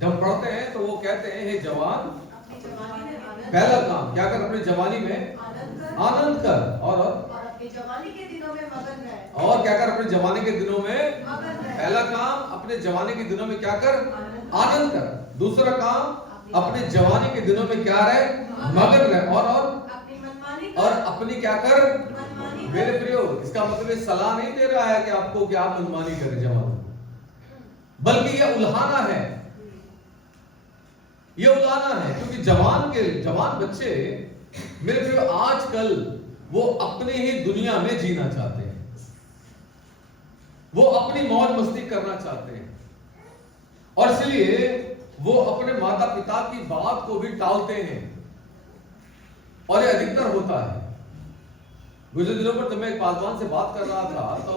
जब पढ़ते हैं तो वो कहते हैं हे जवान पहला काम क्या कर, अपनी जवानी में आनंद कर, और अपनी जवानी के दिनों में मगन रहे। और क्या कर, अपने जवानी के दिनों में मगन रहे। पहला काम अपने जवानी के दिनों में क्या कर, आनंद कर। दूसरा काम अपने जवानी के दिनों में क्या रहे, मगन रहे। और अपनी क्या कर, मेरे प्रियो, इसका मतलब ये सलाह नहीं दे रहा है कि आपको क्या आप मनमानी करें जवान, बल्कि ये उल्हाना है, ये उल्हाना है। क्योंकि जवान बच्चे मेरे प्रियो आजकल वो अपने ही दुनिया में जीना चाहते हैं, वो अपनी मौज मस्ती करना चाहते हैं, और इसलिए वो अपने माता पिता की बात को भी टालते हैं, और ये अधिकतर होता है। गुजरे दिनों पर जब मैं एक पासवान से बात कर रहा था तो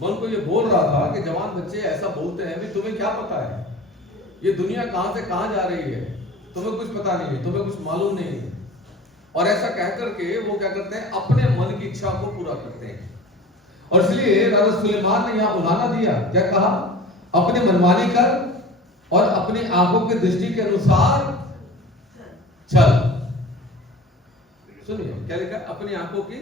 मैं उनको ये बोल रहा था कि जवान बच्चे ऐसा बोलते हैं, भी तुम्हें क्या पता है ये दुनिया कहां से कहां जा रही है, तुम्हें कुछ पता नहीं है, तुम्हें कुछ मालूम नहीं है। और ऐसा कहकर के वो क्या करते हैं, अपने मन की इच्छा को पूरा करते हैं। और इसलिए राजा सुलेमान ने यहां उलाना दिया, क्या कहा, अपनी मनमानी कर और अपनी आंखों की दृष्टि के अनुसार चल। सुनिए क्या लिखा है, अपनी आंखों की।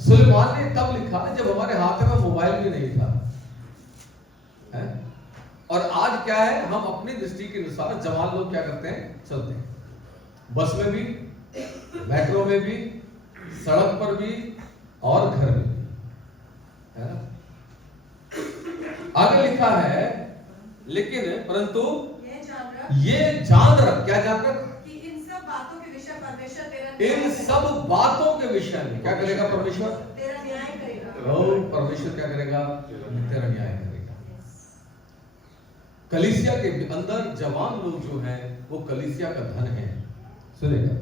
सुलेमान ने तब लिखा जब हमारे हाथ में मोबाइल भी नहीं था, है? और आज क्या है, हम अपनी दृष्टि के अनुसार जवान लोग क्या करते हैं, चलते हैं, बस में भी, मेट्रो में भी, सड़क पर भी और घर में भी, है ना। आगे लिखा है, लेकिन परंतु ये जान रख, क्या जान रख, कि इन सब बातों के विषय परमेश्वर इन सब बातों के विषय में क्या करेगा परमेश्वर, तेरा न्याय करेगा। परमेश्वर क्या करेगा, तेरा न्याय करेगा। कलीसिया के अंदर जवान लोग जो हैं वो कलीसिया का धन है, सुनेगा।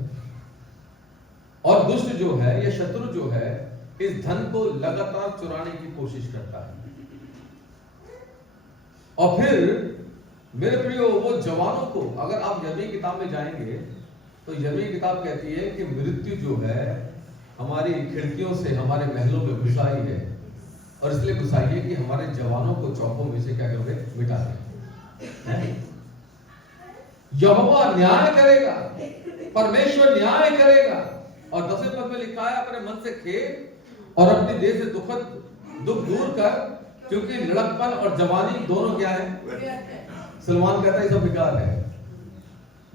और दुष्ट जो है या शत्रु जो है इस धन को लगातार चुराने की कोशिश करता है। और फिर मेरे प्रियो वो जवानों को, अगर आप यर्मी किताब में जाएंगे तो यर्मी किताब कहती है कि मृत्यु जो है हमारी खिड़कियों से हमारे महलों में घुस आई है, और इसलिए घुस आई है कि हमारे जवानों को चौकों में से क्या करोगे, मिटा देंगे। यहोवा न्याय करेगा, परमेश्वर न्याय करेगा। और 10वें पद में लिखा है, अपने मन से खेद और अपनी देह से दुख दूर कर, क्योंकि लड़कपन और जवानी दोनों क्या है, सलमान कहता है सब बेकार है,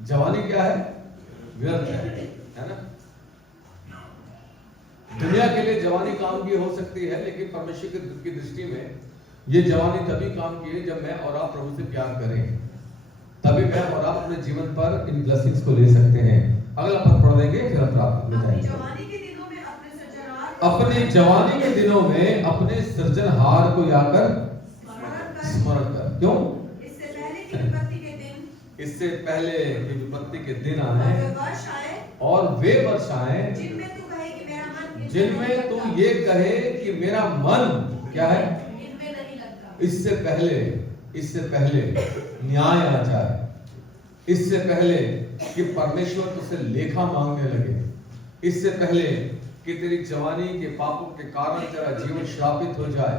जवानी क्या है, व्यर्थ है ना। दुनिया के लिए जवानी काम की हो सकती है, लेकिन परमेश्वर की दृष्टि में ये जवानी तभी काम की है जब मैं और आप प्रभु से प्यार करें, तभी मैं और आप अपने जीवन पर इन ब्लेसिंग्स को ले सकते हैं। अगला पद पढ़ देंगे फिर हम प्राप्त हो जाएंगे। अपनी जवानी के दिनों में अपने सृजनहार को याकर स्मरण कर। क्यों? इससे पहले कि विपत्ति के दिन आए और वे वर्ष आए जिनमें तू ये कहे कि मेरा मन क्या है, इनमें नहीं लगता। इससे पहले न्याय आ जाए, इससे पहले कि परमेश्वर तुझसे लेखा मांगने लगे, इससे पहले कि तेरी जवानी के पापों के कारण तेरा जीवन श्रापित हो जाए,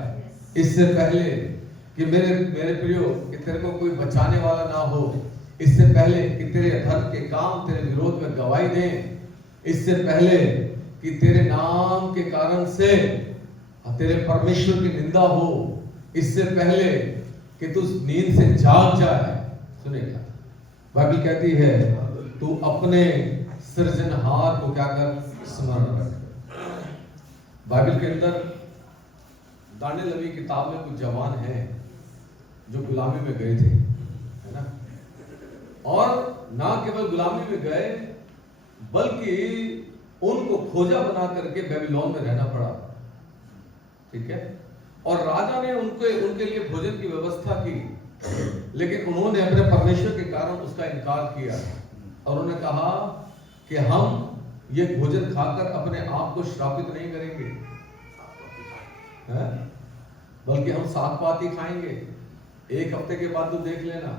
इससे पहले कि मेरे प्रियो कि तेरे को कोई बचाने वाला ना हो, इससे पहले कि तेरे अधर्म के काम तेरे विरोध में गवाही दें, इससे पहले कि तेरे नाम के कारण से तेरे परमेश्वर की निंदा हो, इससे पहले कि तू नींद से जाग जाए। सुनेगा, बाइबल कहती है तू अपने सृजनहार को क्या कर, स्मरण कर। बाइबल के अंदर दानियल नबी किताब में कुछ जवान हैं जो गुलामी में गए थे, है ना, और ना केवल गुलामी में गए बल्कि उनको खोजा बना करके बेबीलोन में रहना पड़ा, ठीक है। और राजा ने उनके लिए भोजन की व्यवस्था की, लेकिन उन्होंने अपने परमेश्वर के कारण उसका इनकार किया और उन्होंने कहा कि हम ये भोजन खाकर अपने आप को श्रापित नहीं करेंगे, बल्कि हम सात पात ही खाएंगे। एक हफ्ते के बाद तो देख लेना।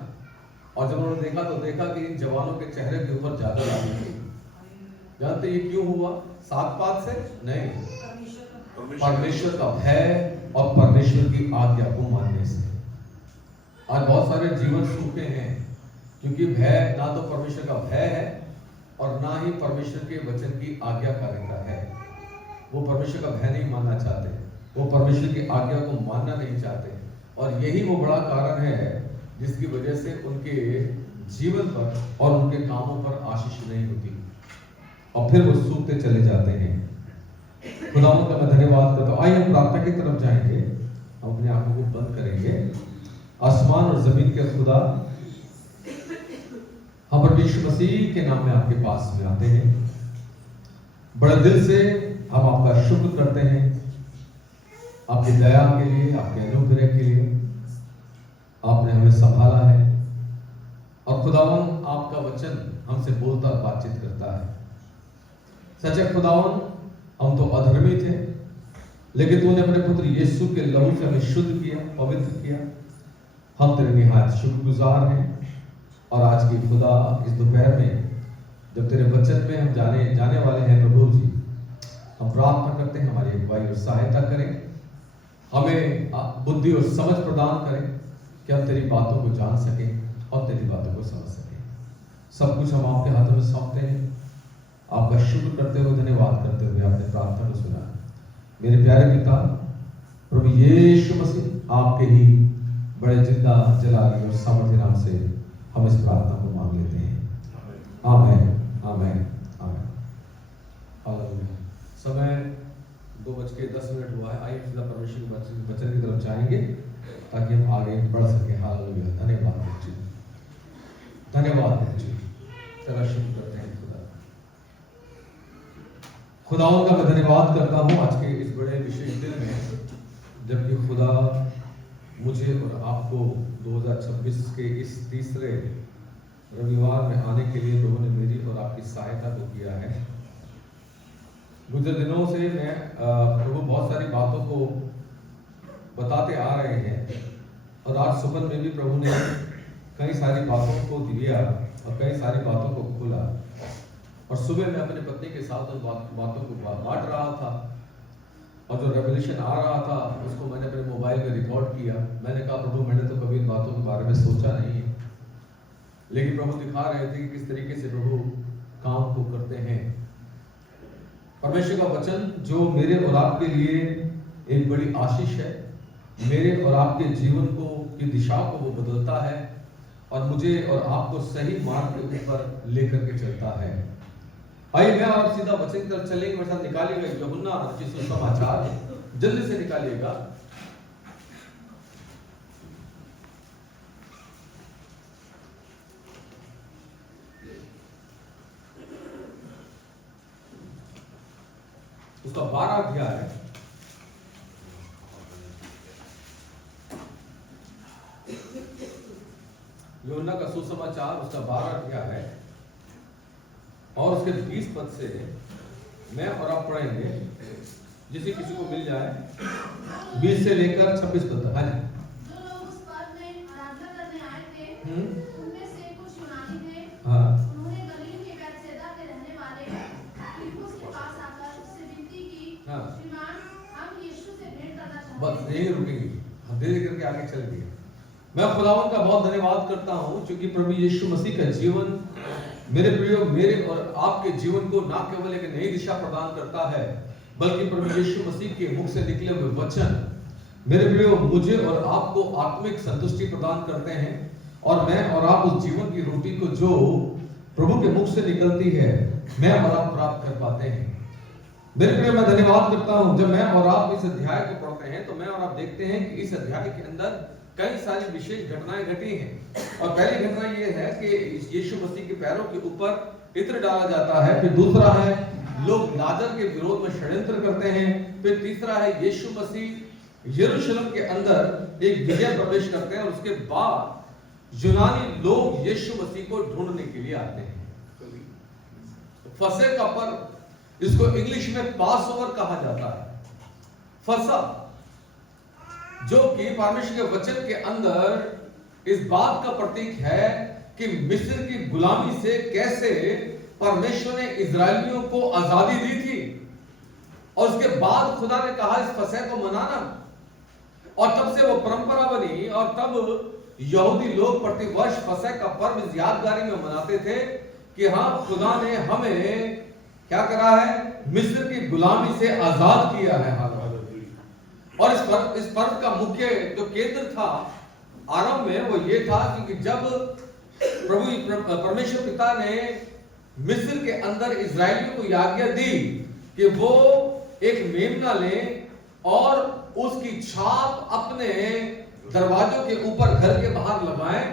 और जब उन्होंने देखा तो देखा कि इन जवानों के चेहरे के ऊपर ज्यादा लाली थी। जानते ये क्यों हुआ? सात पात से नहीं, परमेश्वर का भय और परमेश्वर की आज्ञा को मानने से। आज बहुत सारे जीवन सूखे हैं क्योंकि भय, ना तो परमेश्वर का भय है और ना ही परमेश्वर के वचन की आज्ञाकारिता है। वो परमेश्वर का भय नहीं मानना चाहते, वो परमेश्वर की आज्ञा को मानना नहीं चाहते, और यही वो बड़ा कारण है जिसकी वजह से उनके जीवन पर और उनके कामों पर आशीष नहीं होती और फिर वो सूखते चले जाते हैं। खुदावंद का मैं धन्यवाद करता हूँ। आइए हम प्रार्थना की तरफ जाएंगे, हम अपने आंखों को बंद करेंगे। आसमान और जमीन के खुदा, हम प्रभु यीशु मसीह के नाम में आपके पास में आते हैं। बड़े दिल से हम आपका शुक्र करते हैं, आपकी दया के लिए, आपके अनुग्रह के लिए। आपने हमें संभाला है और खुदावन आपका वचन हमसे बोलता और बातचीत करता है। सच्चे खुदावन, हम तो अधर्मी थे, लेकिन तूने अपने पुत्र यीशु के लहू से हमें शुद्ध किया, पवित्र किया। हम तेरे निहायत शुक्रगुजार हैं। और आज की खुदा इस दोपहर में जब तेरे वचन में हम जाने वाले हैं प्रभु जी, हम प्रार्थना करते हैं हमारी अगुवाई और सहायता करें, हमें बुद्धि और समझ प्रदान करें कि हम तेरी बातों को जान सकें और तेरी बातों को समझ सकें। सब कुछ हम आपके हाथों में सौंपते हैं। आपका शुक्र करते हुए, धन्यवाद करते हुए आपने प्रार्थना को सुना। मेरे प्यारे पिता प्रभु यीशु मसीह, आपके ही बड़े जिंदा जलाली और सामर्थ्य नाम से हम इस प्रार्थना को मांग लेते हैं। आमीन, आमीन, आमीन। हालेलुया। समय 2:10 हुआ है। आइए सीधा परमेश्वर के वचन की तरफ जाएंगे ताकि हम आगे बढ़ सकें। हालेलुया। धन्यवाद जी, धन्यवाद जी। तेरा शुक्र करते हैं खुदा। खुदाओं का मैं धन्यवाद करता हूँ आज के इस बड़े विशेष दिन में, जबकि खुदा मुझे और आपको 2026 के इस तीसरे रविवार में आने के लिए प्रभु ने मेरी और आपकी सहायता को किया है। गुजर दिनों से मैं प्रभु बहुत सारी बातों को बताते आ रहे हैं और आज सुबह में भी प्रभु ने कई सारी बातों को दिया और कई सारी बातों को खोला। और सुबह मैं अपने पत्नी के साथ उन बातों को बांट रहा था और जो रेवलेशन आ रहा था उसको मैंने अपने मोबाइल में रिकॉर्ड किया। मैंने कहा प्रभु, मैंने तो कभी इन बातों के बारे में सोचा नहीं है, लेकिन प्रभु दिखा रहे थे कि किस तरीके से प्रभु काम को करते हैं। परमेश्वर का वचन जो मेरे और आपके लिए एक बड़ी आशीष है, मेरे और आपके जीवन को की दिशा को वो बदलता है और मुझे और आपको सही मार्ग के ऊपर लेकर के चलता है। आइए मैं और सीधा वचन की तरफ चलेंगे। मेरे साथ निकालिएगा यूहन्ना की सुसमाचार, जल्दी से निकालिएगा। उसका 12 अध्याय है। यूहन्ना का सुसमाचार उसका 12 अध्याय है और उसके 20 पद से मैं और आप पढ़ेंगे, जिसे किसी को मिल जाए, 20 से लेकर 26 पद तक। हाँ जी। जो लोग उस पर्व में आराधना करने आए थे, उनमें से कुछ यूनानी थे। हाँ। उन्होंने गलील के बैतसैदा के रहने वाले फिलिप्पुस के पास आकर उससे विनती की, हाँ। श्रीमान, हम यीशु से भेंट करना चाहते हैं। बस यही रुकेंगे, हम धीरे करके आगे चलेंगे। मैं खुदावंद का बहुत धन्यवाद करता हूँ क्योंकि प्रभु यीशु मसीह का जीवन मेरे प्रियो, मेरे और आपके जीवन को ना केवल एक नई दिशा प्रदान करता है, बल्कि प्रभु यीशु मसीह के मुख से निकले हुए वचन मेरे प्रियो मुझे और आपको आत्मिक संतुष्टि प्रदान करते हैं और मैं और आप उस जीवन की रोटी को जो प्रभु के मुख से निकलती है, मैं और आप प्राप्त कर पाते हैं। मेरे प्रियो, मैं धन्यवाद करता हूं जब मैं और आप इस अध्याय को पढ़ते हैं तो मैं और आप देखते हैं कि इस अध्याय के अंदर कई सारी विशेष घटनाएं घटी हैं। और पहली घटना यह है कि यीशु मसीह के पैरों के ऊपर इत्र डाला जाता है। फिर दूसरा है लोग लाजर के विरोध में षड्यंत्र करते हैं। फिर तीसरा है यीशु मसीह यरूशलेम के अंदर एक विजय प्रवेश करते हैं और उसके बाद यूनानी लोग यीशु मसीह को ढूंढने के लिए आते हैं। फसह का पर्व, इसको इंग्लिश में पास ओवर कहा जाता है। फसह जो कि परमेश्वर के वचन के अंदर इस बात का प्रतीक है कि मिस्र की गुलामी से कैसे परमेश्वर ने इजरायलियों को आजादी दी थी और उसके बाद खुदा ने कहा इस फसह को मनाना, और तब से वो परंपरा बनी और तब यहूदी लोग प्रतिवर्ष फसह का पर्व इस यादगारी में मनाते थे कि हाँ, खुदा ने हमें क्या करा है, मिस्र की गुलामी से आजाद किया है। और इस पर्व का मुख्य जो केंद्र था आरंभ में वो ये था, क्योंकि जब परमेश्वर पिता ने मिस्र के अंदर इजरायलियों को आज्ञा दी कि वो एक मेमना लें और उसकी छाप अपने दरवाजों के ऊपर घर के बाहर लगाएं,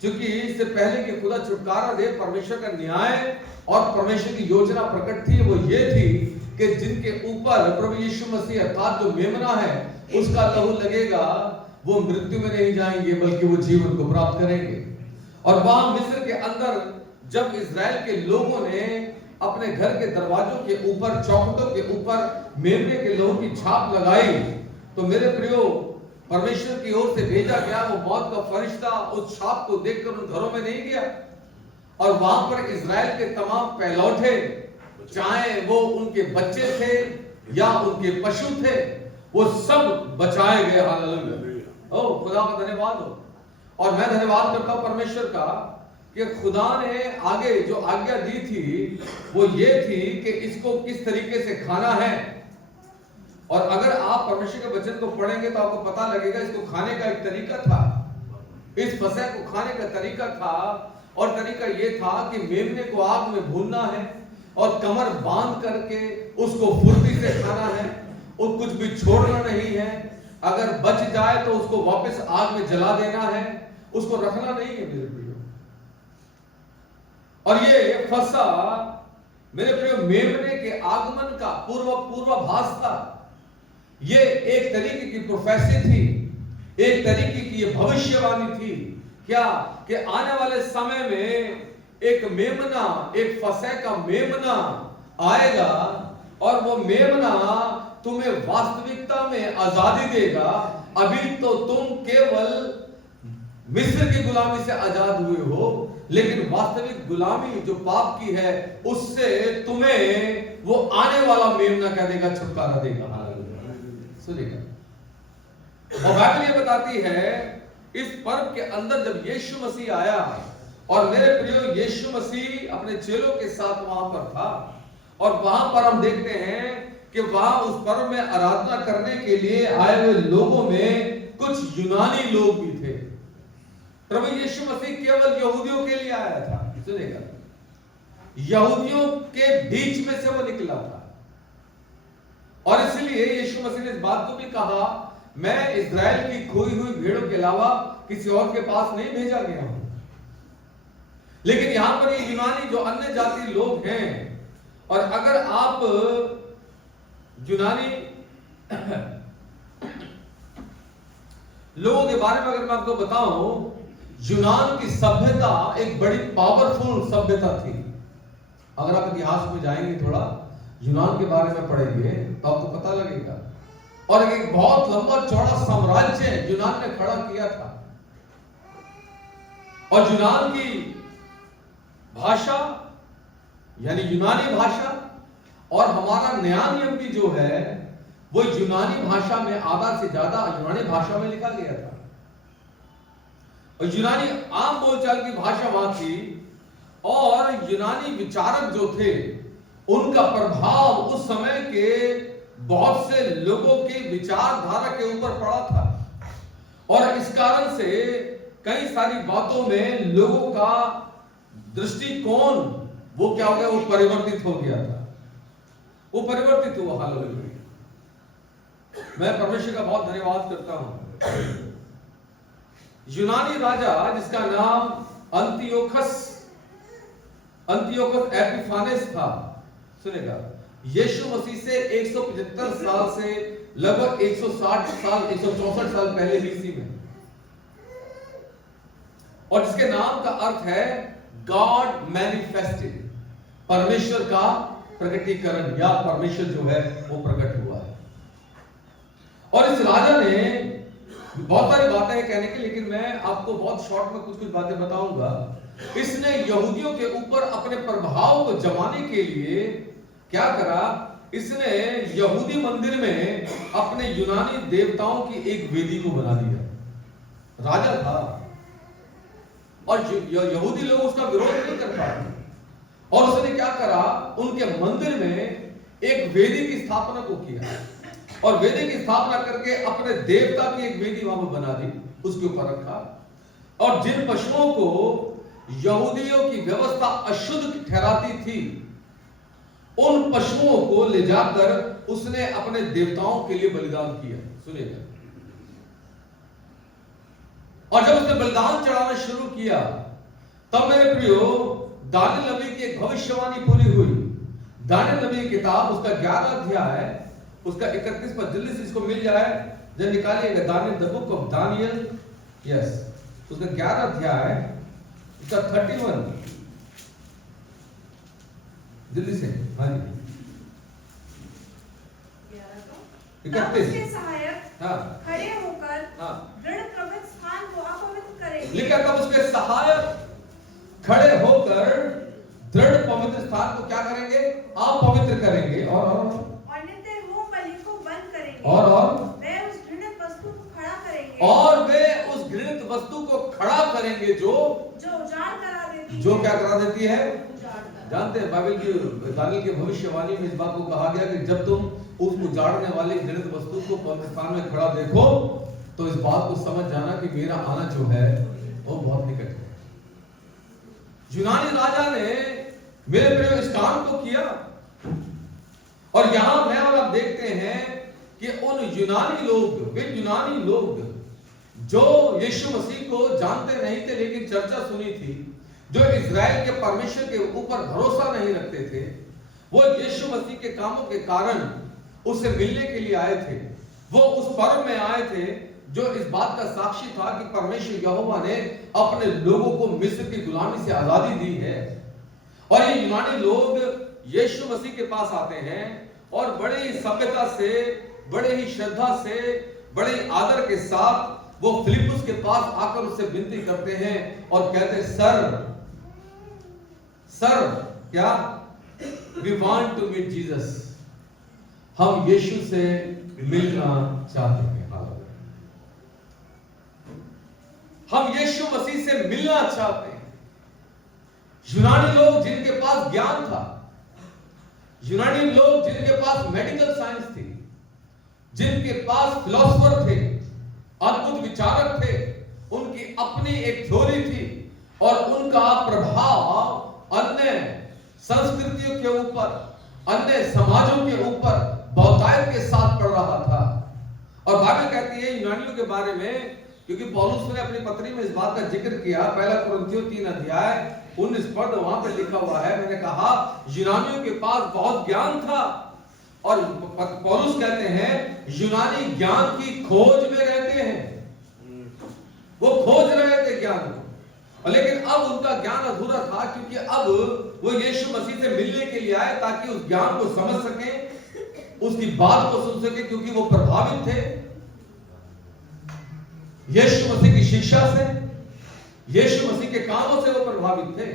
क्योंकि इससे पहले कि खुदा छुटकारा दे, परमेश्वर का न्याय और परमेश्वर की योजना प्रकट थी। वो ये थी कि जिनके ऊपर प्रभु यीशु मसीह अर्थात जो मेमना है उसका लहू लगेगा, वो मृत्यु में नहीं जाएंगे बल्कि वो जीवन को प्राप्त करेंगे। और वहां मिस्र के अंदर जब इजराइल के लोगों ने अपने घर के दरवाजों के ऊपर, चौखटों के ऊपर मेमने के लहू की छाप लगाई, तो मेरे प्रियो, परमेश्वर की ओर से भेजा गया वो मौत का फरिश्ता उस छाप को देखकर उन घरों में नहीं गया, और वहां पर इजराइल के तमाम पहलौठे, चाहे वो उनके बच्चे थे या उनके पशु थे, वो सब बचाए गए। हालेलुया, ओ खुदा का धन्यवाद हो। और मैं धन्यवाद करता हूं परमेश्वर का कि खुदा ने आगे जो आज्ञा दी थी वो ये थी कि इसको किस तरीके से खाना है। और अगर आप परमेश्वर के वचन को पढ़ेंगे तो आपको पता लगेगा इसको खाने का एक तरीका था। इस फसह को खाने का तरीका था, और तरीका ये था कि मेमने को आग में भूनना है और कमर बांध करके उसको फुर्ती से खाना है, और कुछ भी छोड़ना नहीं है। अगर बच जाए तो उसको वापस आग में जला देना है, उसको रखना नहीं है मेरे प्रियो। और ये फसह मेरे प्रियो मेमने के आगमन का पूर्वाभास था। ये एक तरीके की प्रोफेसी थी, एक तरीके की ये भविष्यवाणी थी। क्या कि आने वाले समय में एक मेमना, एक फसह का मेमना आएगा, और वो मेमना तुम्हें वास्तविकता में आजादी देगा। अभी तो तुम केवल मिस्र की गुलामी से आजाद हुए हो, लेकिन वास्तविक गुलामी जो पाप की है उससे तुम्हें वो आने वाला मेमना क्या देगा, छुटकारा देगा। सुनिएगा, और बाइबल ये बताती है इस पर्व के अंदर जब यीशु मसीह आया, और मेरे प्रियो यीशु मसीह अपने चेलों के साथ वहां पर था, और वहां पर हम देखते हैं कि वहां उस पर्व में आराधना करने के लिए आए हुए लोगों में कुछ यूनानी लोग भी थे। प्रभु यीशु मसीह केवल यहूदियों के लिए आया था। सुनिएगा, यहूदियों के बीच में से वो निकला था, और इसलिए यीशु मसीह ने इस बात को भी कहा, मैं इज़राइल की खोई हुई भेड़ों के अलावा किसी और के पास नहीं भेजा गया हूं। लेकिन यहां पर ये यूनानी जो अन्य जाति लोग हैं, और अगर आप यूनानी लोगों के बारे में अगर मैं आपको बताऊं, यूनान की सभ्यता एक बड़ी पावरफुल सभ्यता थी। अगर आप इतिहास में जाएंगे, थोड़ा यूनान के बारे में पढ़ेंगे तो आपको पता लगेगा। और एक बहुत लंबा चौड़ा साम्राज्य यूनान ने खड़ा किया था, और यूनान की भाषा यानी यूनानी भाषा और हमारा नया नियम भी जो है वो यूनानी भाषा में आधा से ज्यादा यूनानी भाषा में लिखा गया था। और यूनानी आम बोलचाल की भाषा वहां थी, और यूनानी विचारक जो थे उनका प्रभाव उस समय के बहुत से लोगों की विचारधारा के ऊपर पड़ा था, और इस कारण से कई सारी बातों में लोगों का दृष्टिकोण वो क्या हो गया, वो परिवर्तित हो गया था, वो परिवर्तित हुआ। हालेलुया, मैं परमेश्वर का बहुत धन्यवाद करता हूं। यूनानी राजा जिसका नाम अंतियोखस एपिफानेस था, सुनेगा, यीशु मसीह से 175 साल से लगभग 160 साल 164 साल पहले बीसी में, और जिसके नाम का अर्थ है गॉड मैनिफेस्टेड, परमेश्वर का प्रकटीकरण, या परमेश्वर जो है वो प्रकट हुआ है। और इस राजा ने बहुत सारी बातें हैं कहने की, लेकिन मैं आपको बहुत शॉर्ट में कुछ बातें बताऊंगा। इसने यहूदियों के ऊपर अपने प्रभाव को जमाने के लिए क्या करा, इसने यहूदी मंदिर में अपने यूनानी देवताओं की एक वेदी को बना दिया। राजा था, और यहूदी लोग उसका विरोध नहीं कर पाते। और उसने क्या करा, उनके मंदिर में एक वेदी की स्थापना को किया और वेदी की स्थापना करके अपने देवता की एक वेदी वहां पर बना दी, उसके ऊपर रखा। और जिन पशुओं को यहूदियों की व्यवस्था अशुद्ध ठहराती थी, उन पशुओं को ले जाकर उसने अपने देवताओं के लिए बलिदान किया। सुनिएगा, और जब उसने बलिदान चढ़ाना शुरू किया, तब मेरे प्रियो दानियल नबी की एक भविष्यवाणी पूरी हुई। दानियल नबी की किताब, उसका 11 अध्याय, उसका 31 पर जल्दी से इसको मिल जाए, जब निकालिएगा Daniel, the book of Daniel, yes, उसका 11 अध्याय, उसका 31, जल्दी से, हाँ जी, 31, उसके सहायक हाँ खड़े होकर हाँ, दृढ़ पवित्र स्थान को अपवित्र करेंगे। लिखा तब उसके सहायक खड़े होकर दृढ़ पवित्र स्थान को क्या करेंगे, अपवित्र करेंगे। और नित्य होम बलि को बंद करेंगे। और वे उस घृणित वस्तु को खड़ा करेंगे। और वे उस घृणित वस्तु को खड़ा करेंगे जो उजाड़ करा देती है। जो क्या करा देती है। उजाड़ करा। जानते हैं बाइबल की, दानियल की भविष्यवाणी में इस बात को कहा गया कि जब तुम उस उजाड़ने वाली घृणित वस्तु को पवित्र स्थान में खड़ा देखो, तो इस बात को समझ जाना कि मेरा आना जो है वो बहुत निकट है। यूनानी राजा ने मेरे प्रिय इस काम को किया, और यहां मैं और आप देखते हैं कि उन यूनानी लोग, वे यूनानी लोग जो यीशु मसीह को जानते नहीं थे लेकिन चर्चा सुनी थी, जो इज़राइल के परमेश्वर के ऊपर भरोसा नहीं रखते थे, वो यीशु मसीह के कामों के कारण उससे मिलने के लिए आए थे। वो उस पर्व में आए थे जो इस बात का साक्षी था कि परमेश्वर यहोवा ने अपने लोगों को मिस्र की गुलामी से आजादी दी है। और ये यूनानी लोग यीशु मसीह के पास आते हैं और बड़े ही सभ्यता से, बड़े ही श्रद्धा से, बड़े ही आदर के साथ वो फिलिप्पुस के पास आकर उससे विनती करते हैं और कहते हैं, सर क्या, we want to meet Jesus, हम यीशु से मिलना चाहते हैं। हम यीशु मसीह से मिलना चाहते हैं। यूनानी लोग जिनके पास ज्ञान था, यूनानी लोग जिनके पास मेडिकल साइंस थी, जिनके पास फिलोसोफर थे, अद्भुत विचारक थे, उनकी अपनी एक थ्योरी थी और उनका प्रभाव अन्य संस्कृतियों के ऊपर, अन्य समाजों के ऊपर बहुतायत के साथ पड़ रहा था। और बाइबल कहती है यूनानियों के बारे में, क्योंकि पौलुस ने अपनी पत्री में इस बात का जिक्र किया, पहला कुरिन्थियों 3 अध्याय 19 पद वहां पे लिखा हुआ है। मैंने कहा यूनानियों के पास बहुत ज्ञान था, और पौलुस कहते हैं यूनानी ज्ञान की खोज में रहते हैं, वो खोज रहे थे ज्ञान को, लेकिन अब उनका ज्ञान अधूरा था, क्योंकि अब वो यीशु मसीह से मिलने के लिए आए ताकि उस ज्ञान को समझ सके, उसकी बात को सुन सके, क्योंकि वो प्रभावित थे यीशु मसीह की शिक्षा से, यीशु मसीह के कामों से वो प्रभावित थे।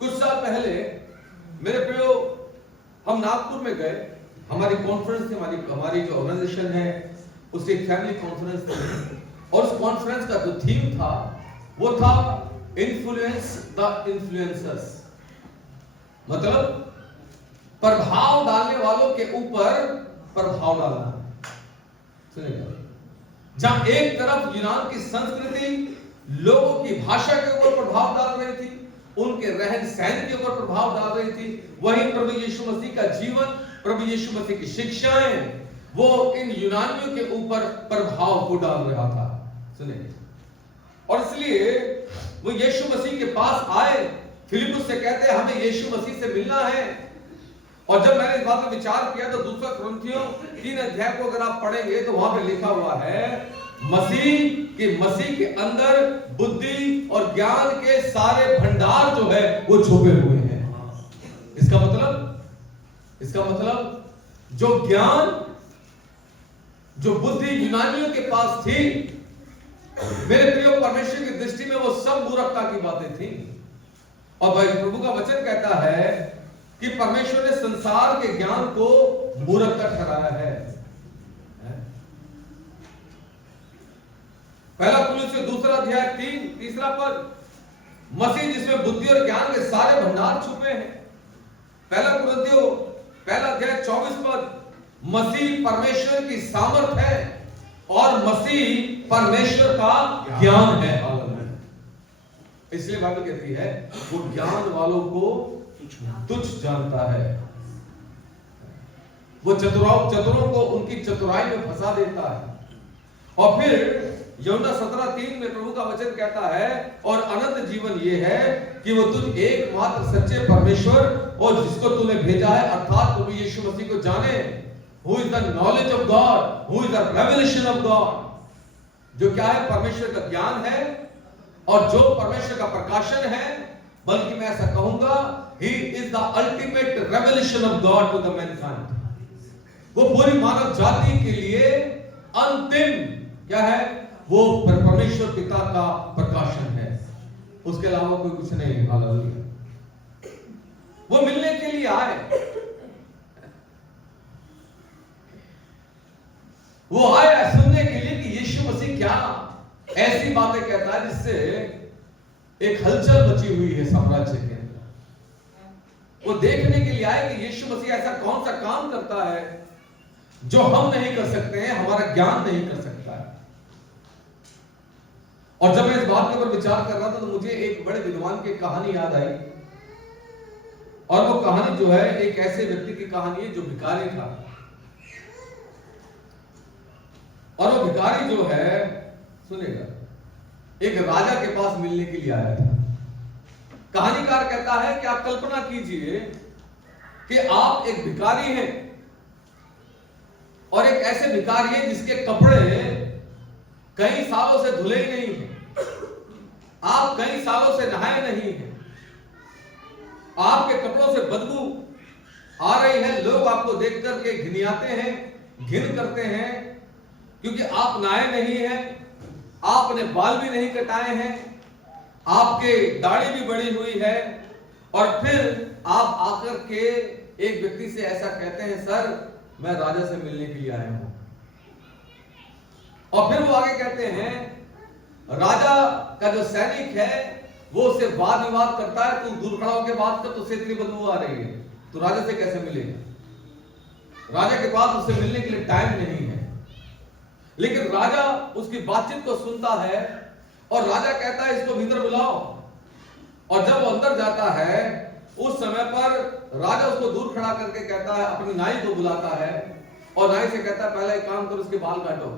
कुछ साल पहले मेरे प्रियो हम नागपुर में गए, हमारी कॉन्फ्रेंस थी, हमारी जो ऑर्गेनाइजेशन है उसकी एक फैमिली कॉन्फ्रेंस थी, और उस कॉन्फ्रेंस का जो थीम था वो था इन्फ्लुएंस द इन्फ्लुएंसर्स, मतलब प्रभाव डालने वालों के ऊपर प्रभाव डालना। सुनिएगा, जहां एक तरफ यूनान की संस्कृति लोगों की भाषा के ऊपर प्रभाव डाल रही थी, उनके रहन सहन के ऊपर प्रभाव डाल रही थी, वहीं प्रभु यीशु मसीह का जीवन, प्रभु यीशु मसीह की शिक्षाएं, वो इन यूनानियों के ऊपर प्रभाव को डाल रहा था। सुनिए, और इसलिए वो यीशु मसीह के पास आए, फिलिप्पुस से कहते हैं हमें यीशु मसीह से मिलना है। और जब मैंने इस बात पर विचार किया तो दूसरा कुरिन्थियों 3 अध्याय को अगर आप पढ़ेंगे तो वहां पे लिखा हुआ है मसीह के अंदर बुद्धि और ज्ञान के सारे भंडार जो है वो छुपे हुए हैं। इसका मतलब जो ज्ञान, जो बुद्धि यूनानियों के पास थी, मेरे प्रिय परमेश्वर की दृष्टि में वो सब मूर्खता की बातें थी। और भाई प्रभु का वचन कहता है कि परमेश्वर ने संसार के ज्ञान को मूर्खता ठहराया है। पहला कुरिन्थियों 2 अध्याय 3 तीसरा पद, मसीह जिसमें बुद्धि और ज्ञान के सारे भंडार छुपे हैं। पहला कुरिन्थियों पहला अध्याय 24 पद, मसीह परमेश्वर की सामर्थ है और मसीह परमेश्वर का ज्ञान है। इसलिए बाइबल कहती है वो ज्ञान वालों को तुच्छ जानता है, वो चतुरों को उनकी चतुराई में फंसा देता है। और फिर यूहन्ना 17:3 में प्रभु का वचन कहता है और अनंत जीवन ये है कि वो तुझ एकमात्र सच्चे परमेश्वर और जिसको तूने भेजा है अर्थात प्रभु यीशु मसीह को जाने। Who is the knowledge of God? Who is the revelation of God? जो क्या है? परमेश्वर का ज्ञान है और जो परमेश्वर का प्रकाशन है, बल्कि मैं ऐसा कहूंगा He is the ultimate revelation of God to the mankind. वो पूरी मानव जाति के लिए अंतिम क्या है? वो परमेश्वर पिता का प्रकाशन है, उसके अलावा कोई कुछ नहीं। हालेलुया। वो मिलने के लिए आए, वो आया सुनने के लिए कि यीशु मसीह क्या ऐसी बातें कहता है जिससे एक हलचल मची हुई है साम्राज्य के अंदर। वो देखने के लिए आए कि यीशु मसीह ऐसा कौन सा काम करता है जो हम नहीं कर सकते हैं, हमारा ज्ञान नहीं कर सकता है। और जब मैं इस बात के ऊपर विचार कर रहा था तो मुझे एक बड़े विद्वान की कहानी याद आई, और वो कहानी जो है एक ऐसे व्यक्ति की कहानी है जो भिखारी था। और वो भिखारी जो है, सुनेगा, एक राजा के पास मिलने के लिए आया था। कहानीकार कहता है कि आप कल्पना कीजिए कि आप एक भिखारी हैं और एक ऐसे भिखारी हैं जिसके कपड़े कई सालों से धुले ही नहीं हैं, आप कई सालों से नहाए नहीं हैं, आपके कपड़ों से बदबू आ रही है, लोग आपको देख करके घिनियाते हैं, घिन करते हैं, क्योंकि आप नहाए नहीं हैं, आपने बाल भी नहीं कटाए हैं, आपके दाढ़ी भी बड़ी हुई है, और फिर आप आकर के एक व्यक्ति से ऐसा कहते हैं, सर मैं राजा से मिलने के लिए आया हूं। और फिर वो आगे कहते हैं, राजा का जो सैनिक है वो उससे वाद विवाद करता है, तू दूर खड़ा होकर बात कर, तुझसे इतनी बदबू आ रही है, तो राजा से कैसे मिलेगा? राजा के पास उससे मिलने के लिए टाइम नहीं है। लेकिन राजा उसकी बातचीत को सुनता है और राजा कहता है इसको भीतर बुलाओ। और जब वो अंदर जाता है उस समय पर राजा उसको दूर खड़ा करके कहता है, अपनी नाई को बुलाता है और नाई से कहता है पहले एक काम करो, उसके बाल काटो।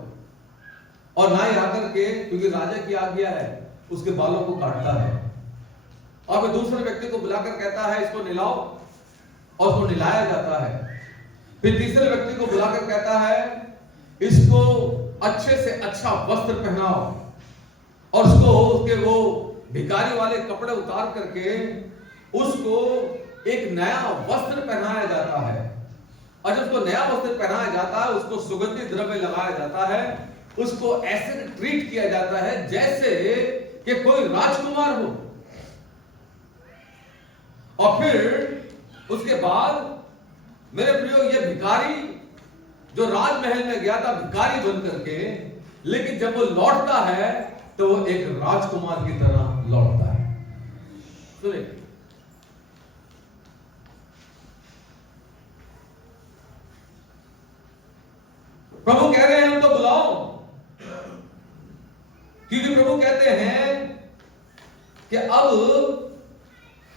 और नाई आकर के, क्योंकि राजा की आज्ञा है, उसके बालों को काटता है। और फिर दूसरे व्यक्ति को बुलाकर कहता है इसको निलाओ, और उसको निलाया जाता है। फिर तीसरे व्यक्ति को बुलाकर कहता है इसको अच्छे से अच्छा वस्त्र पहनाओ, और उसको उसके वो भिखारी वाले कपड़े उतार करके उसको एक नया वस्त्र पहनाया जाता है। और जब उसको नया वस्त्र पहनाया जाता है, उसको सुगंधित द्रव्य लगाया जाता है, उसको ऐसे ट्रीट किया जाता है जैसे कि कोई राजकुमार हो। और फिर उसके बाद मेरे प्रियो, ये भिखारी जो राजमहल में गया था भिखारी बन करके, लेकिन जब वो लौटता है तो वो एक राजकुमार की तरह लौटता है। सुनिए, प्रभु कह रहे हैं उनको बुलाओ, क्योंकि प्रभु कहते हैं कि अब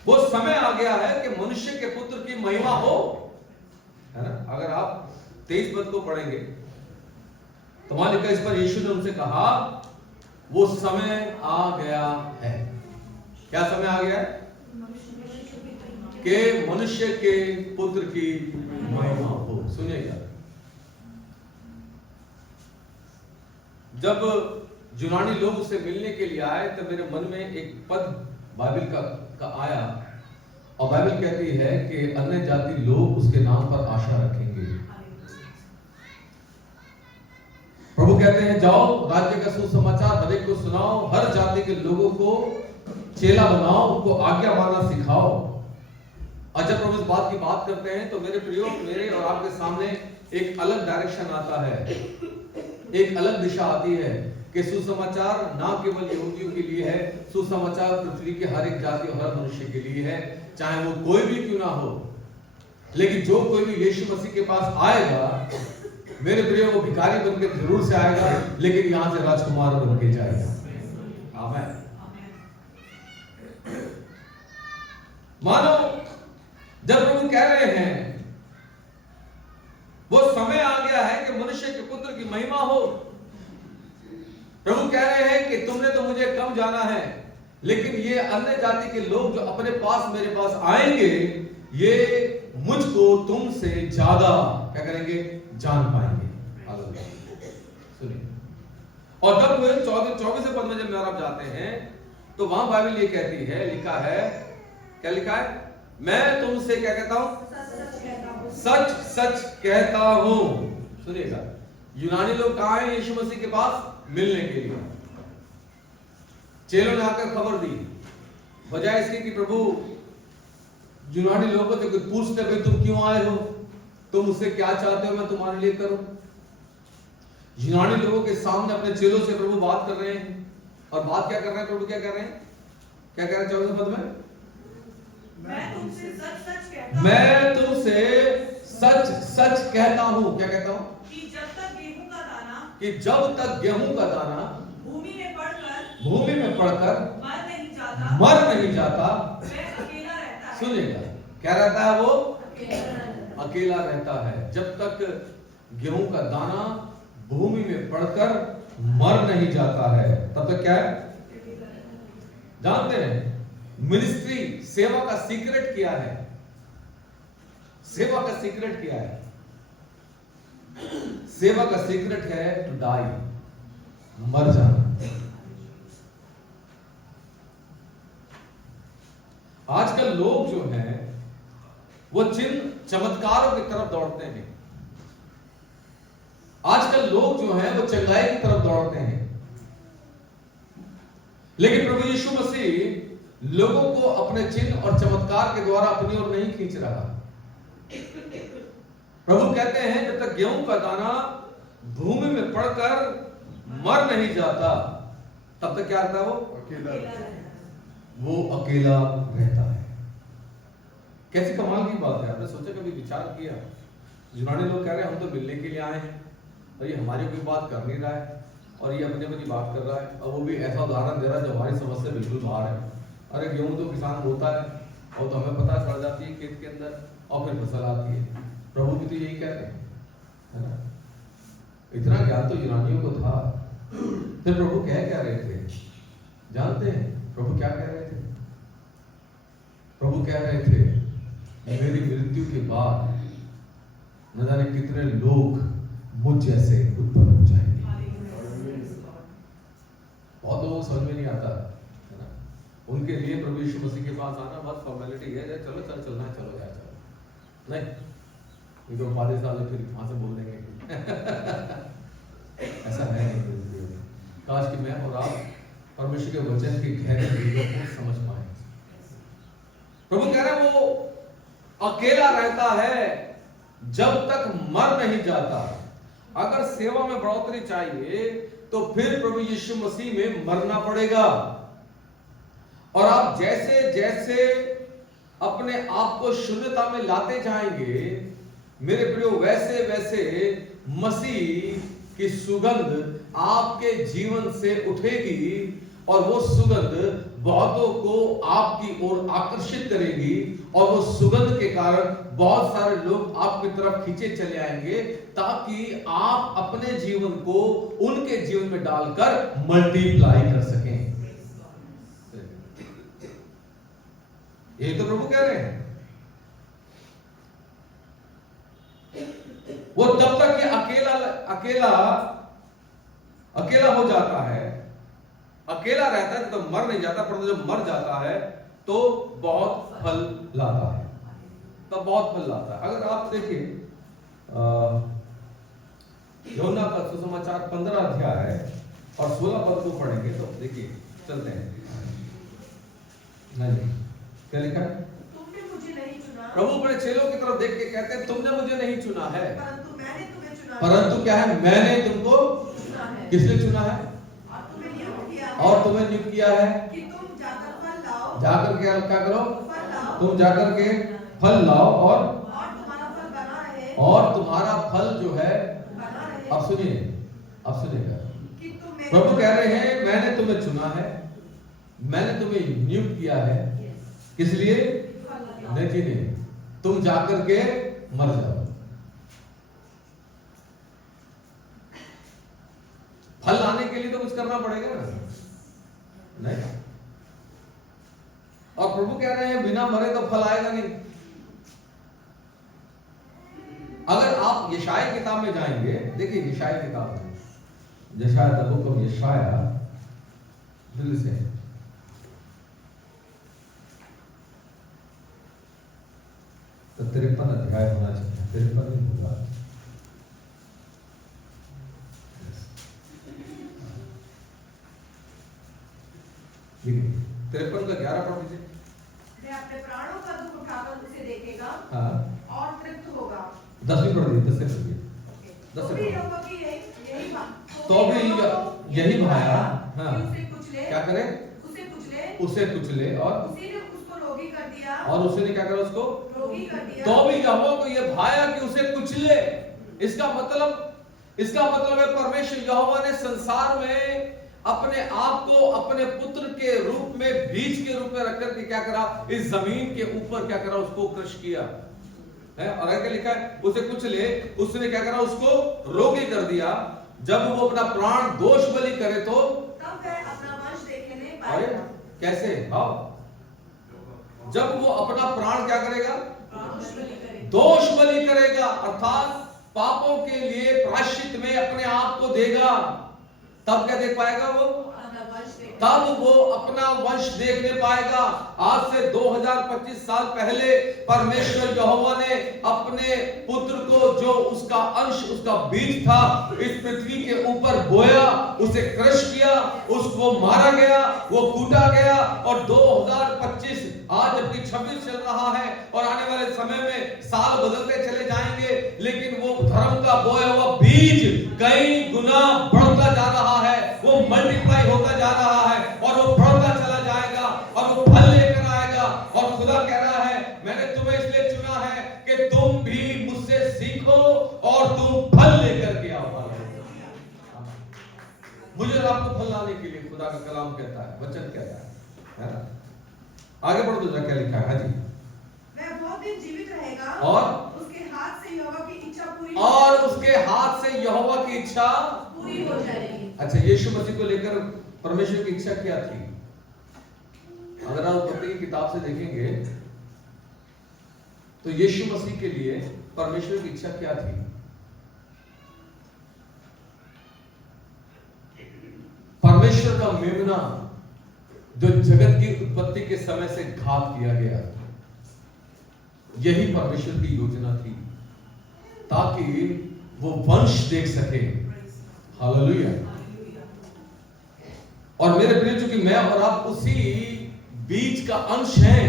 वो समय आ गया है कि मनुष्य के पुत्र की महिमा हो, है ना? अगर आप 23 पद को पढ़ेंगे तो वहां लिखा, इस पर यीशु ने उनसे कहा वो समय आ गया है। क्या समय आ गया है? कि मनुष्य के पुत्र की महिमा हो। सुनिएगा, जब यूनानी लोग उससे मिलने के लिए आए तो मेरे मन में एक पद बाइबल का आया, और बाइबल कहती है कि अन्य जाति लोग उसके नाम पर आशा रखेंगे। प्रभु कहते हैं जाओ, राज्य का सुसमाचार हर एक को सुनाओ, हर जाति के लोगों को चेला बनाओ, उनको आज्ञा मानना सिखाओ। और जब प्रभु इस बात की बात करते हैं तो मेरे प्रियो, मेरे और आपके सामने एक अलग डायरेक्शन आता है। एक अलग दिशा आती है कि सुसमाचार ना केवल यहूदियों के लिए है, सुसमाचार पृथ्वी के हर एक जाति और हर मनुष्य के लिए है, चाहे वो कोई भी क्यों ना हो। लेकिन जो कोई भी यीशु मसीह के पास आएगा, मेरे प्रिय, वो भिखारी बनके जरूर से आएगा, लेकिन यहां से राजकुमार बन के जाएगा। आमीन। मानो जब प्रभु कह रहे हैं वो समय आ गया है कि मनुष्य के पुत्र की महिमा हो, प्रभु कह रहे हैं कि तुमने तो मुझे कम जाना है, लेकिन ये अन्य जाति के लोग जो अपने पास मेरे पास आएंगे, ये मुझको तुमसे ज्यादा क्या करेंगे, जान पाएंगे। सुनिए, और जब वे 24 पद में जब आप जाते हैं तो वहां बाइबल ये कहती है, लिखा है, क्या लिखा है, मैं तुमसे क्या कहता हूं, सच सच कहता हूं। सुनिएगा, यूनानी लोग कहां हैं यीशु मसीह के पास मिलने के लिए। चेलों ने आकर खबर दी, बजाय इसके कि प्रभु यूनानी लोगों से कुछ पूछते, भाई तुम क्यों आए हो, तुम मुझसे क्या चाहते हो मैं तुम्हारे लिए करूं। यूनानी लोगों के सामने अपने चेलों से प्रभु बात कर रहे हैं, और बात क्या कर रहे हैं, प्रभु क्या कर रहे हैं, क्या कह रहे हैं 24 पद में, मैं तुमसे सच सच कहता हूं, मैं तुमसे सच सच कहता हूं, क्या कहता हूं, कि जब तक गेहूं का दाना, कि जब तक गेहूं का दाना भूमि में पड़कर मर नहीं जाता, वह अकेला रहता है। सुनिएगा, क्या रहता है, वो अकेला रहता है। जब तक गेहूं का दाना भूमि में पड़कर मर नहीं जाता है, तब तक क्या है, जानते हैं मिनिस्ट्री, सेवा का सीक्रेट क्या है, सेवा का सीक्रेट क्या है, सेवा का सीक्रेट है टू डाई, मर जाना। आजकल लोग जो हैं वो चिन्ह चमत्कारों की तरफ दौड़ते हैं, आजकल लोग जो हैं वो चंगाई की तरफ दौड़ते हैं, लेकिन प्रभु यीशु मसीह लोगों को अपने चिन्ह और चमत्कार के द्वारा अपनी ओर नहीं खींच रहा। प्रभु कहते हैं जब तक गेहूं का दाना भूमि में पड़कर मर नहीं जाता, तब तक क्या रहता है, वो अकेला रहता है। कैसी कमाल की बात है, आपने सोचा, कभी विचार किया, यूनानी लोग कह रहे हैं हम तो मिलने के लिए आए हैं, और ये हमारी कोई बात कर नहीं रहा है, और ये अपने अपनी बात कर रहा है, और वो भी ऐसा उदाहरण दे रहा है जो हमारी समझ से बिल्कुल बाहर है। अरे गेहूं तो किसान बोता है, और तो हमें पता सड़ जाती है खेत के अंदर, और फिर फसल आती है। प्रभु भी तो यही कह रहे हैं, है ना। इतना ज्ञान तो यूनानियों को था। फिर प्रभु कह क्या रहे थे, जानते हैं प्रभु क्या कह रहे थे, प्रभु कह रहे थे मेरी मृत्यु के बाद न जाने कितने लोग मुझ जैसे उत्पन्न हो जाएंगे। बहुत लोगों को समझ में नहीं आता है ना, उनके लिए प्रभु यीशु मसीह के पास आना बहुत फॉर्मेलिटी है, चलो चल चलना है, चलो यार चलो, नहीं इनको 5 साल फिर वहां से बोल देंगे ऐसा है नहीं। काश कि मैं और आप परमेश्वर के वचन की गहरी को समझ पाए। प्रभु कह रहा है वो अकेला रहता है जब तक मर नहीं जाता। अगर सेवा में बढ़ोतरी चाहिए तो फिर प्रभु यीशु मसीह में मरना पड़ेगा, और आप जैसे जैसे अपने आप को शून्यता में लाते जाएंगे मेरे प्रियो, वैसे वैसे मसीह की सुगंध आपके जीवन से उठेगी, और वो सुगंध बहुतों को आपकी ओर आकर्षित करेगी, और वो सुगंध के कारण बहुत सारे लोग आपकी तरफ खींचे चले आएंगे, ताकि आप अपने जीवन को उनके जीवन में डालकर मल्टीप्लाई कर सकें। ये तो प्रभु कह रहे हैं। वो तब तक कि अकेला हो जाता है, अकेला रहता है तो मर नहीं जाता, परंतु जब मर जाता है तो बहुत फल लाता है, तब बहुत फल लाता है। अगर आप देखिए यूहन्ना का सुसमाचार 15 अध्याय और 16 पद को पढ़ेंगे तो देखिए, चलते हैं। नहीं, क्या लिखा है, तुमने मुझे नहीं चुना, प्रभु अपने चेलों की तरफ देख के कहते हैं तुमने मुझे नहीं चुना है, परंतु मैंने तुम्हें चुना, परंतु क्या है, मैंने तुमको किसने चुना है? और तुम्हें नियुक्त किया है और तुम्हें नियुक्त किया है कि तुम जाकर फल लाओ, जाकर के क्या करो? फल लाओ, तुम जाकर के फल लाओ और तुम्हारा फल बना रहे, और तुम्हारा फल जो है, बना रहे, अब सुनिए, अब सुनिएगा। कि तुम मेरे प्रभु कह रहे हैं मैंने तुम्हें चुना है, मैंने तुम्हें नियुक्त किया है, किस लिए? फल लाओ। नहीं नहीं, तुम जाकर के मर जाओ। फल लाने के लिए तो कुछ करना पड़ेगा ना, नहीं? और प्रभु कह रहे हैं बिना मरे तो फल आएगा नहीं। अगर आप यशाया किताब में जाएंगे, देखिए यशाया किताब में, यशाया द बुक ऑफ यशाया, जल्दी से तो 53 अध्याय होना चाहिए, 53 नहीं होगा। देखिए 53 का 11 पढ़ लीजिए। मैं अपने प्राणों का दुख उठाकर उसे देखेगा हाँ, और तृप्त होगा। 10वीं पढ़ लीजिए, 10 से पढ़िए। तो भी यहोवा की यही बात, तो भी यही भाया, हाँ, कि उसे कुचले, क्या करे? उसे कुचले और उसी ने उसको रोगी कर दिया, और उसी ने क्या करा? उसको रोगी कर दिया। तो भी यहोवा को यह भाया कि उसे कुचले। इसका मतलब है परमेश्वर यहोवा ने संसार में अपने आप को अपने पुत्र के रूप में, बीज के रूप में रखकर के क्या करा? इस जमीन के ऊपर क्या करा? उसको क्रश किया है। और आगे लिखा है उसे कुचले, उसने क्या करा? उसको रोगी कर दिया। जब वो अपना प्राण दोष बलि करे तो तब वह अपना वंश देखने अरे पाएगा। कैसे? हाँ, जब वो अपना प्राण क्या करेगा? दोष बलि करेगा। दोष बलि करेगा, अर्थात पापों के लिए प्रायश्चित में अपने आप को देगा। तब क्या देख पाएगा वो? अपना वंश देखने। तब वो अपना वंश देखने पाएगा। आज से 2025 साल पहले परमेश्वर यहोवा ने अपने पुत्र को, जो उसका अंश, उसका बीज था, इस पृथ्वी के ऊपर बोया, उसे क्रश किया, उसको मारा गया, वो कूटा गया। और 2025 आज जबकि 26 चल रहा है और आने वाले समय में साल बदलते चले जाएंगे, लेकिन वो धर्म का बोया हुआ बीज कई गुना बढ़ता जा रहा है, वो मल्टीप्लाई होता जा रहा है और वो बढ़ता चला जाएगा और वो फल लेकर आएगा। और खुदा कह रहा है मैंने तुम्हें इसलिए चुना है कि तुम भी मुझसे सीखो और तुम फल लेकर के आओ। मुझे और आपको फल लाने के लिए खुदा का कलाम कहता है, वचन कहता है ना? आगे बढ़ो तो क्या लिखा है? हाँ जी। वह बहुत दिन जीवित रहेगा और उसके हाथ से यहोवा की इच्छा पूरी और उसके हाथ से यहोवा की इच्छा पूरी हो जाएगी। अच्छा, यीशु मसीह को लेकर परमेश्वर की इच्छा क्या थी? अगर आप उत्पत्ति की किताब से देखेंगे तो यीशु मसीह के लिए परमेश्वर की इच्छा क्या थी? परमेश्वर का मेमना जो जगत की उत्पत्ति के समय से घात किया गया, यही परमेश्वर की योजना थी, ताकि वो वंश देख सके। हालेलुया। और मेरे प्रिय, चूंकि मैं और आप उसी बीज का अंश हैं,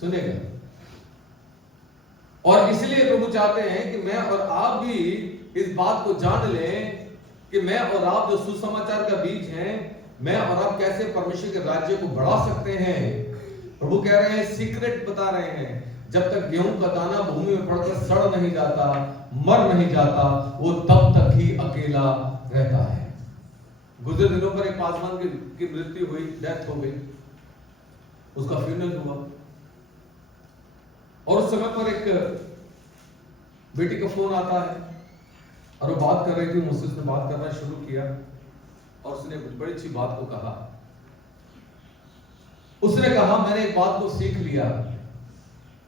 सुनेगा, और इसलिए प्रभु चाहते हैं कि मैं और आप भी इस बात को जान लें कि मैं और आप जो सुसमाचार का बीज हैं, मैं और आप कैसे परमेश्वर के राज्य को बढ़ा सकते हैं। प्रभु कह रहे हैं, सीक्रेट बता रहे हैं, जब तक गेहूं का दाना भूमि में पड़कर सड़ नहीं जाता, मर नहीं जाता, वो तब तक ही अकेला रहता है। गुजरे दिनों पर एक पासवान की मृत्यु हुई, डेथ हो गई, उसका फ्यूनरल हुआ, और उस समय पर एक बेटी का फोन आता है और वो बात कर रही थी मुझसे, उसने बात करना शुरू किया और उसने कुछ बड़ी अच्छी बात को कहा। उसने कहा मैंने एक बात को सीख लिया,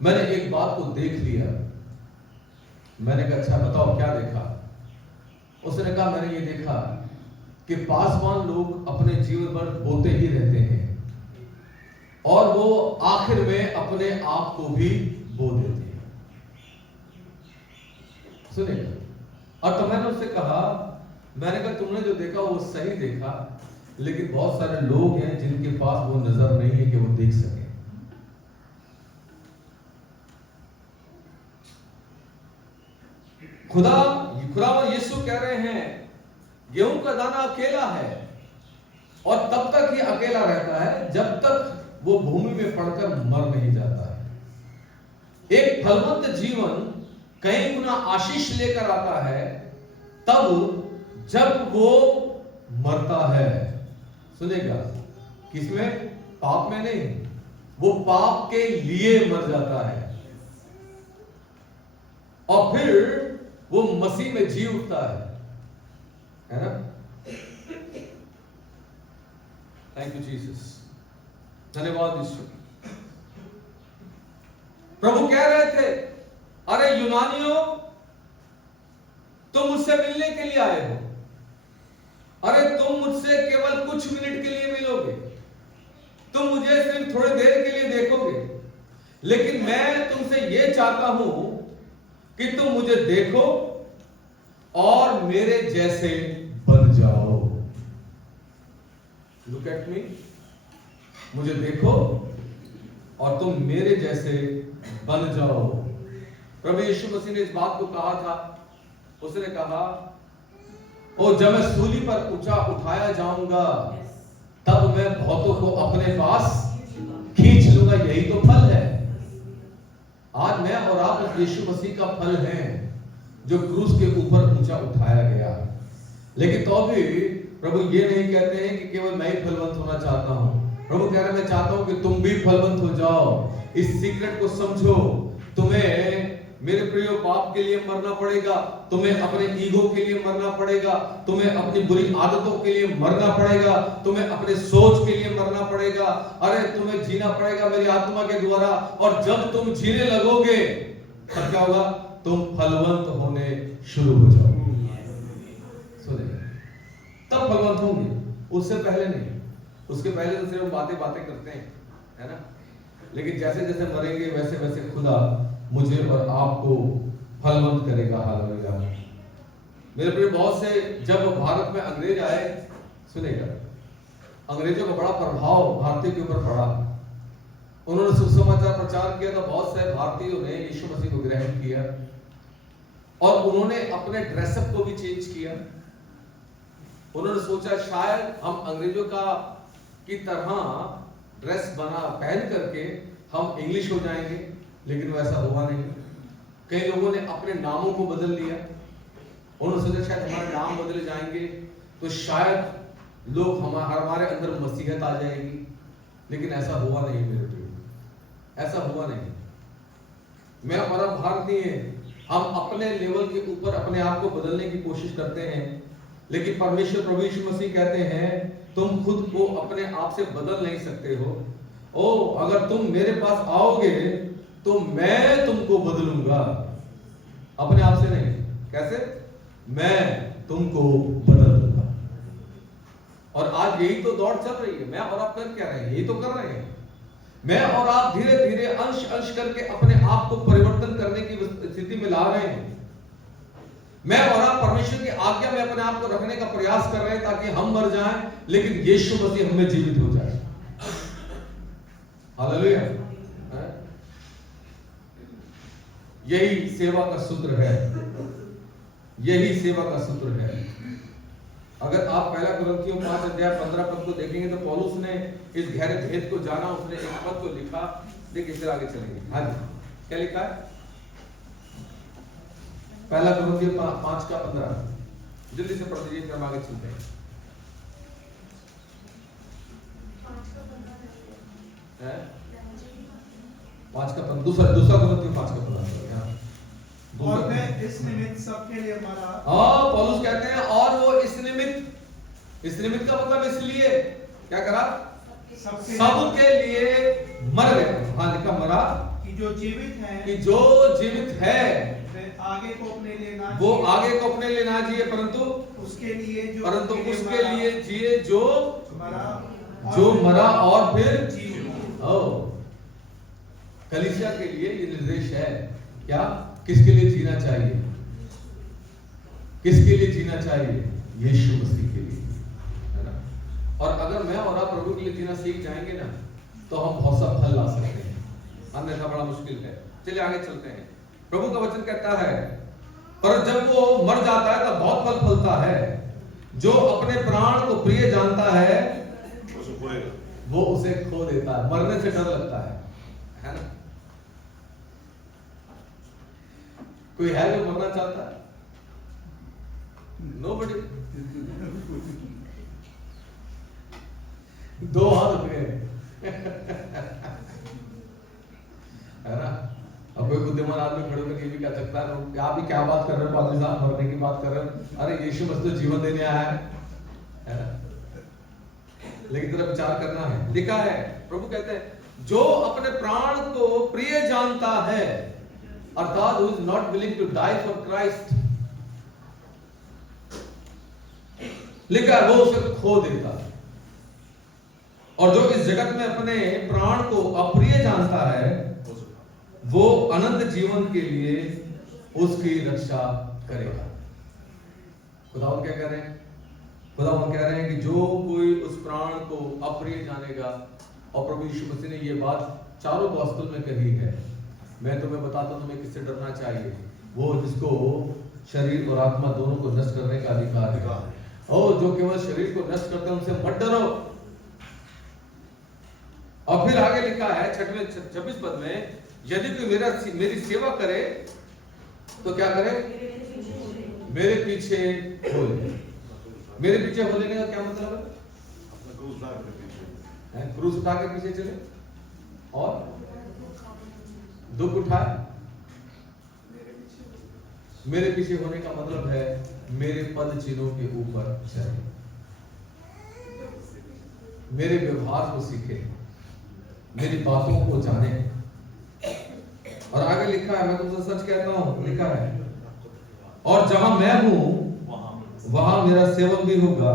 मैंने एक बात को देख लिया। मैंने कहा अच्छा बताओ क्या देखा? उसने कहा मैंने ये देखा कि पासवान लोग अपने जीवन भर बोते ही रहते हैं और वो आखिर में अपने आप को भी बो देते हैं। सुनिए, और तो मैंने उससे कहा, मैंने कहा तुमने जो देखा वो सही देखा, लेकिन बहुत सारे लोग हैं जिनके पास वो नजर नहीं है कि वो देख सके। खुदा यीशु कह रहे हैं, गेहूं का दाना अकेला है और तब तक ही अकेला रहता है जब तक वो भूमि में पड़कर मर नहीं जाता है। एक फलवंत जीवन कई गुना आशीष लेकर आता है तब जब वो मरता है। सुनेगा, किसमें? पाप में नहीं, वो पाप के लिए मर जाता है और फिर वो मसीह में जी उठता है ना? थैंक यू जीसस, धन्यवाद यीशु। प्रभु कह रहे थे, अरे यूनानियों, तुम मुझसे मिलने के लिए आए हो, अरे तुम मुझसे केवल कुछ मिनट के लिए मिलोगे, तुम मुझे सिर्फ थोड़ी देर के लिए देखोगे, लेकिन मैं तुमसे यह चाहता हूं कि तुम मुझे देखो और मेरे जैसे बन जाओ। लुक एट मी, मुझे देखो और तुम मेरे जैसे बन जाओ। प्रभु यीशु मसीह ने इस बात को कहा था। उसने कहा, और जब मैं सूली पर उठाया जाऊंगा तब मैं बहुतों को अपने पास खींच लूंगा। यही तो फल है। आज मैं और आप उस यीशु मसीह का फल हैं जो क्रूस के ऊपर ऊंचा उठाया गया। लेकिन तो भी प्रभु ये नहीं कहते हैं कि केवल मैं ही फलवंत होना चाहता हूं। प्रभु कह रहे हैं, मैं चाहता हूं कि तुम भी फलवंत हो जाओ। इस सीक्रेट को समझो। तुम्हें मेरे प्रियो पाप के लिए मरना पड़ेगा, तुम्हें अपने ईगो के लिए मरना पड़ेगा, तुम्हें अपनी बुरी आदतों के लिए मरना पड़ेगा, तुम्हें अपने सोच के लिए मरना पड़ेगा। अरे तुम्हें जीना पड़ेगा मेरी आत्मा के द्वारा। और जब तुम जीने लगोगे तब क्या होगा? तुम फलवंत होने शुरू हो जाओगे। तब फलवंत होंगे, उससे पहले नहीं। उसके पहले तो सिर्फ बातें करते हैं, है ना? लेकिन जैसे जैसे मरेंगे वैसे वैसे खुदा मुझे और आपको फलवंत करेगा। हालेलुया। मेरे प्रिय, बहुत से जब भारत में अंग्रेज आए, सुनेगा, अंग्रेजों का बड़ा प्रभाव भारतीय के ऊपर पड़ा। उन्होंने सुसमाचार प्रचार किया तो बहुत से भारतीयों ने यीशु मसीह को ग्रहण किया और उन्होंने अपने ड्रेसअप को भी चेंज किया। उन्होंने सोचा शायद हम अंग्रेजों की तरह ड्रेस पहन करके हम इंग्लिश हो जाएंगे, लेकिन वैसा हुआ नहीं। कई लोगों ने अपने नामों को बदल लिया। उन्होंने सोचा शायद हमारे नाम बदले जाएंगे तो शायद लोग हमारे अंदर मसीहत आ जाएगी, लेकिन ऐसा हुआ नहीं मेरे प्रिय, ऐसा हुआ नहीं। मैं और आप भारतीय हैं, हम अपने लेवल के ऊपर अपने आप को बदलने की कोशिश करते हैं, लेकिन परमेश्वर प्रभु यीशु मसीह कहते हैं तुम खुद को अपने आप से बदल नहीं सकते हो। अगर तुम मेरे पास आओगे तो मैं तुमको बदलूंगा, अपने आप से नहीं। कैसे? मैं तुमको बदल दूंगा। और आज यही तो दौड़ चल रही है। मैं और आप कर क्या रहे हैं? यही तो कर रहे हैं। मैं और आप धीरे धीरे अंश अंश करके अपने आप को परिवर्तन करने की स्थिति में ला रहे हैं। मैं और आप परमेश्वर की आज्ञा में अपने आप को रखने का प्रयास कर रहे हैं ताकि हम मर जाएं, लेकिन यीशु मसीह हमें जीवित हो जाए। हालेलुया। यही सेवा का सूत्र है, यही सेवा का सूत्र है। अगर आप पहला कुरिन्थियों 5 अध्याय 15 पद को देखेंगे तो पौलुस ने इस गहरे भेद को जाना। उसने एक पद को लिखा, देखिए फिर आगे चलेंगे। हाँ जी, क्या लिखा है? पहला कुरिन्थियों 5 का 15 जल्दी से पढ़ दीजिए, फिर हम आगे चलते हैं। 5 का 15, दूसरा कुरिन्थियों 5 का 15। और मैं इस निमित्त सबके लिए मरा। पौलुस कहते हैं और वो इस निमित्त का मतलब इसलिए क्या करा? सबके लिए मर गए। हाँ लिखा मरा कि जो जीवित है आगे को अपने लिए ना वो आगे को अपने लिए ना जिए, परंतु उसके लिए जिए जो मरा और फिर कलीसिया के लिए ये निर्देश है। क्या? किसके लिए जीना चाहिए? किसके लिए जीना चाहिए? यीशु मसीह के लिए, है ना? और अगर मैं और आप प्रभु के लिए जीना सीख जाएंगे ना तो हम बहुत सा फल ला सकते हैं, अन्यथा बड़ा मुश्किल है। चलिए आगे चलते हैं। प्रभु का वचन कहता है, पर जब वो मर जाता है तो बहुत फल फलता है। जो अपने प्राण को प्रिय जानता है उसको खोएगा। वो उसे खो देता है। मरने से डर लगता है ना? कोई है जो मरना चाहता है? नोबडी। दो हाथ उठ गए है ना? अब कोई बुद्धिमान आदमी खड़े होकर ये भी कह सकता है, आप ही क्या बात कर रहे हो पादरी साहब, मरने की बात कर रहे हो? अरे यीशु मसीह तो जीवन देने आया है ना? लेकिन तेरा विचार करना है। लिखा है, प्रभु कहते हैं जो अपने प्राण को प्रिय जानता है, अर्थात who is not willing to die for Christ, लिखा है वो उसे खो देता है। और जो इस जगत में अपने प्राण को अप्रिय जानता है, वो अनंत जीवन के लिए उसकी रक्षा करेगा। खुदावंद क्या कह रहे हैं? खुदावंद कह रहे हैं कि जो कोई उस प्राण को अप्रिय जानेगा, और प्रभु यीशु मसीह ने ये बात चारों गॉस्पेल में कही है। मैं तुम्हें बताता हूं तुम्हें किससे डरना चाहिए, वो जिसको शरीर और आत्मा दोनों को नष्ट करने का अधिकार है। और जो केवल शरीर को नष्ट करते हैं उनसे मत डरो। और फिर आगे लिखा है 26 पद में, यदि कोई मेरी सेवा करे तो क्या करे? मेरे पीछे हो ले। मेरे पीछे हो लेने का क्या मतलब है? क्रूस उठा के पीछे चले और दुख उठाए। मेरे पीछे होने का मतलब है मेरे पद चिन्हों के ऊपर चले, मेरे व्यवहार को सीखे, मेरी बातों को जाने। और आगे लिखा है, मैं तुमसे सच कहता हूं, लिखा है, और जहां मैं हूं वहां मेरा सेवक भी होगा।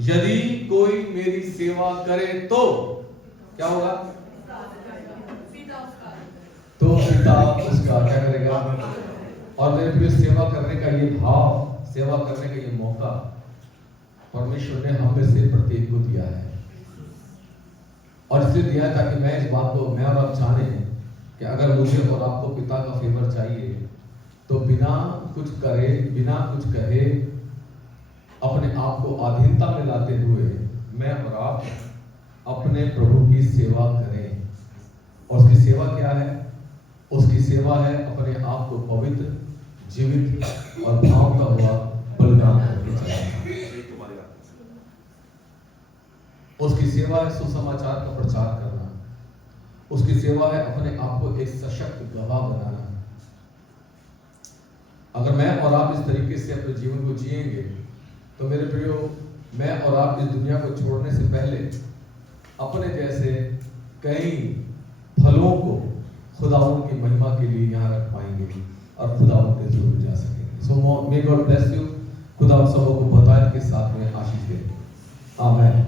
यदि कोई मेरी सेवा करे तो क्या होगा? तो पिता उसका क्या करेगा? और मेरे प्रिय, सेवा करने का ये भाव, सेवा करने का ये मौका परमेश्वर ने हम में से प्रत्येक को दिया है। और इसलिए दिया है ताकि मैं इस बात को, मैं और आप जाने कि अगर मुझे और आपको पिता का फेवर चाहिए तो बिना कुछ करे, बिना कुछ कहे, अपने आप को अधीनता में लाते हुए मैं और आप अपने प्रभु की सेवा करें। और उसकी सेवा क्या है? उसकी सेवा है अपने आप को पवित्र, जीवित और भाव का हुआ बलिदान करके चलाना। उसकी सेवा है सुसमाचार का प्रचार करना। उसकी सेवा है अपने आप को एक सशक्त गवाह बनाना। अगर मैं और आप इस तरीके से अपने जीवन को जिएंगे तो मेरे प्रियो, मैं और आप इस दुनिया को छोड़ने से पहले अपने जैसे कई फलों को खुदावंद की महिमा के लिए यहाँ रख पाएंगे और खुदावंद के थ्रू जा सकेंगे। सो मे गॉड ब्लेस यू। खुदा सबको बताए के साथ में आशीष दे। आमीन।